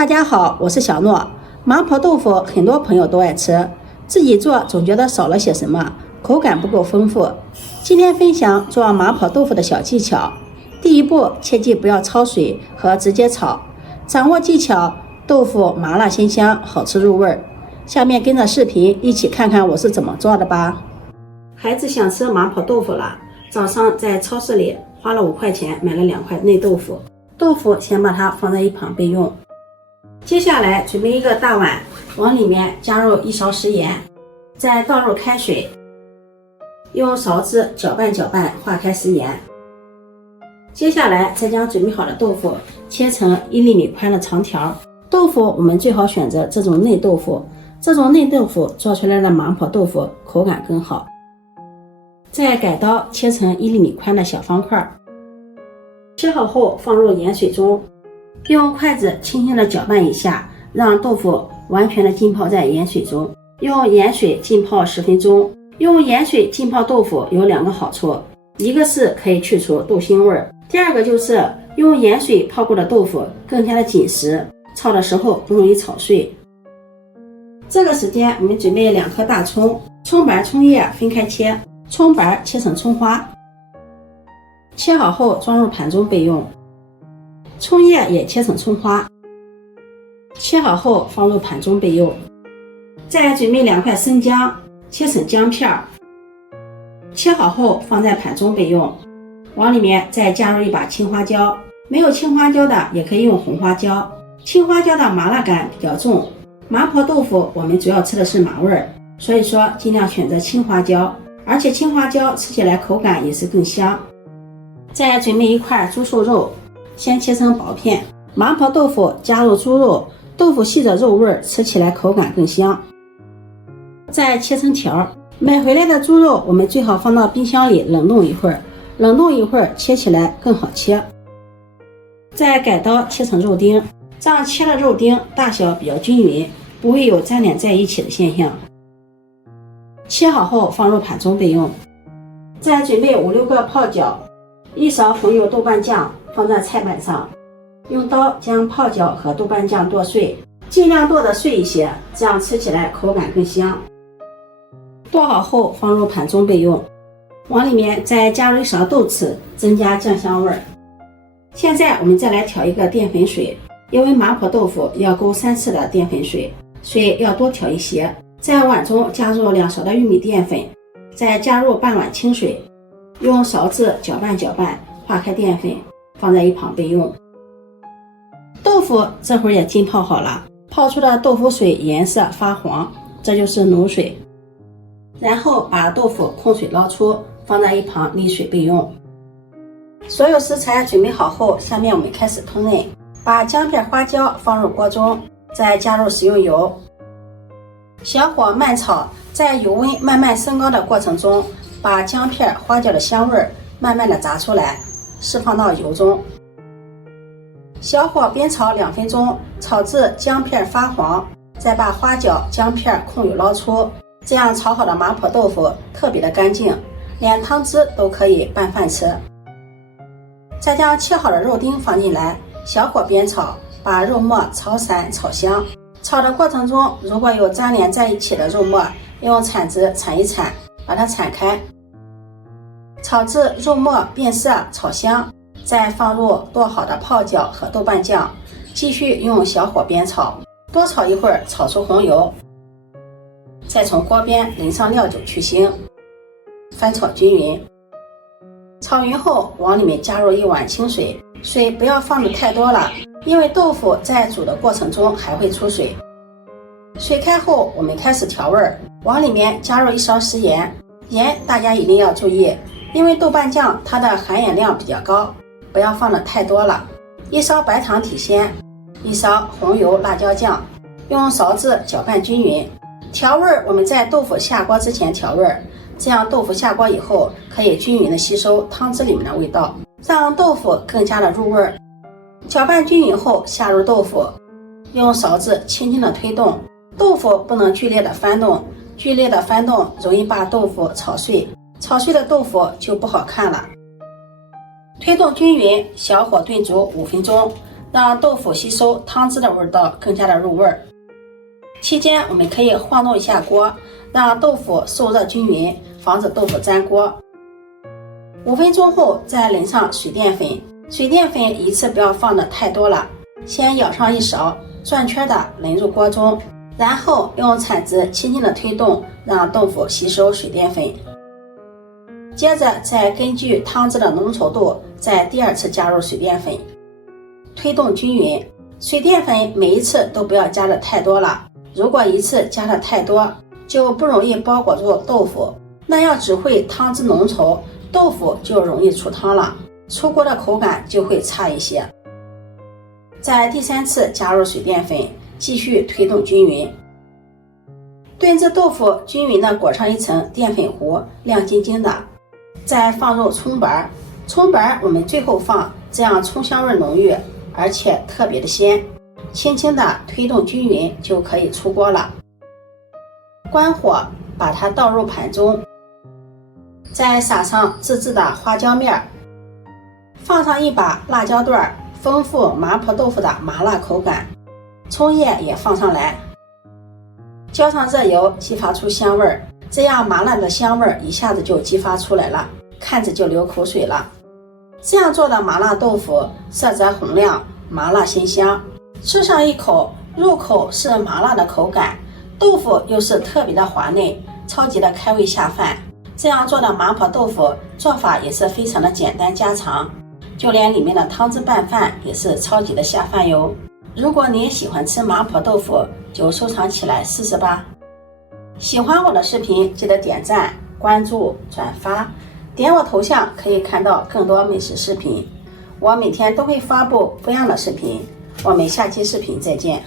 大家好，我是小诺。麻婆豆腐很多朋友都爱吃，自己做总觉得少了些什么，口感不够丰富。今天分享做麻婆豆腐的小技巧。第一步，切记不要焯水和直接炒，掌握技巧，豆腐麻辣鲜香，好吃入味。下面跟着视频一起看看我是怎么做的吧。孩子想吃麻婆豆腐了，早上在超市里花了5块钱买了2块内豆腐，豆腐先把它放在一旁备用。接下来准备一个大碗，往里面加入1勺食盐，再倒入开水，用勺子搅拌搅拌，化开食盐。接下来再将准备好的豆腐切成1厘米宽的长条。豆腐我们最好选择这种内豆腐，这种内豆腐做出来的麻婆豆腐口感更好。再改刀切成1厘米宽的小方块，切好后放入盐水中，用筷子轻轻地搅拌一下，让豆腐完全的浸泡在盐水中，用盐水浸泡10分钟。用盐水浸泡豆腐有2个好处，一个是可以去除豆腥味，第二个就是用盐水泡过的豆腐更加的紧实，炒的时候不容易炒碎。这个时间我们准备2颗大葱，葱白葱叶分开切，葱白切成葱花，切好后装入盘中备用。葱叶也切成葱花，切好后放入盘中备用。再准备2块生姜，切成姜片，切好后放在盘中备用。往里面再加入1把青花椒，没有青花椒的也可以用红花椒，青花椒的麻辣感比较重，麻婆豆腐我们主要吃的是麻味儿，所以说尽量选择青花椒，而且青花椒吃起来口感也是更香。再准备1块猪瘦肉，先切成薄片，麻婆豆腐加入猪肉，豆腐系着肉味儿，吃起来口感更香。再切成条，买回来的猪肉我们最好放到冰箱里冷冻一会儿，冷冻一会儿切起来更好切。再改刀切成肉丁，这样切的肉丁大小比较均匀，不会有粘连在一起的现象。切好后放入盘中备用。再准备5、6个泡脚，1勺红油豆瓣酱放在菜板上，用刀将泡脚和豆瓣酱剁碎，尽量剁得碎一些，这样吃起来口感更香。剁好后放入盘中备用，往里面再加入1勺豆豉，增加酱香味儿。现在我们再来调一个淀粉水，因为麻婆豆腐要勾3次的淀粉水，水要多调一些。在碗中加入2勺的玉米淀粉，再加入半碗清水，用勺子搅拌搅拌，化开淀粉，放在一旁备用。豆腐这会儿也浸泡好了，泡出的豆腐水颜色发黄，这就是卤水。然后把豆腐控水捞出，放在一旁沥水备用。所有食材准备好后，下面我们开始烹饪。把姜片、花椒放入锅中，再加入食用油，小火慢炒，在油温慢慢升高的过程中，把姜片、花椒的香味慢慢的炸出来，释放到油中。小火煸炒2分钟，炒至姜片发黄，再把花椒、姜片控油捞出。这样炒好的麻婆豆腐特别的干净，连汤汁都可以拌饭吃。再将切好的肉丁放进来，小火煸炒，把肉末炒散炒香。炒的过程中，如果有粘连在一起的肉末，用铲子铲一铲，把它铲开，炒至肉末变色炒香，再放入剁好的泡脚和豆瓣酱，继续用小火煸炒，多炒一会儿，炒出红油，再从锅边淋上料酒去腥，翻炒均匀。炒匀后往里面加入1碗清水，水不要放的太多了，因为豆腐在煮的过程中还会出水。水开后我们开始调味，往里面加入1勺食盐，盐大家一定要注意，因为豆瓣酱它的含盐量比较高，不要放的太多了。1勺白糖提鲜，1勺红油辣椒酱，用勺子搅拌均匀。调味我们在豆腐下锅之前调味，这样豆腐下锅以后可以均匀的吸收汤汁里面的味道，让豆腐更加的入味。搅拌均匀后下入豆腐，用勺子轻轻的推动，豆腐不能剧烈的翻动，剧烈的翻动容易把豆腐炒碎，炒碎的豆腐就不好看了。推动均匀，小火炖煮5分钟，让豆腐吸收汤汁的味道更加的入味。期间我们可以晃动一下锅，让豆腐受热均匀，防止豆腐粘锅。5分钟后再淋上水淀粉，水淀粉一次不要放的太多了，先舀上一勺，转圈的淋入锅中，然后用铲子轻轻的推动，让豆腐吸收水淀粉。接着再根据汤汁的浓稠度，再第2次加入水淀粉，推动均匀。水淀粉每一次都不要加的太多了，如果一次加的太多，就不容易包裹住豆腐，那样只会汤汁浓稠，豆腐就容易出汤了，出锅的口感就会差一些。在第3次加入水淀粉，继续推动均匀。炖制豆腐均匀的裹上一层淀粉糊，亮晶晶的。再放入葱白，葱白我们最后放，这样葱香味浓郁，而且特别的鲜。轻轻的推动均匀就可以出锅了。关火，把它倒入盘中，再撒上自制的花椒面，放上一把辣椒段，丰富麻婆豆腐的麻辣口感。葱叶也放上来，浇上热油，激发出香味儿，这样麻辣的香味儿一下子就激发出来了，看着就流口水了。这样做的麻辣豆腐色泽红亮，麻辣鲜香，吃上一口，入口是麻辣的口感，豆腐又是特别的滑嫩，超级的开胃下饭。这样做的麻婆豆腐做法也是非常的简单家常，就连里面的汤汁拌饭也是超级的下饭哟。如果你也喜欢吃麻婆豆腐，就收藏起来试试吧。喜欢我的视频记得点赞、关注、转发，点我头像可以看到更多美食视频。我每天都会发布不一样的视频，我们下期视频再见。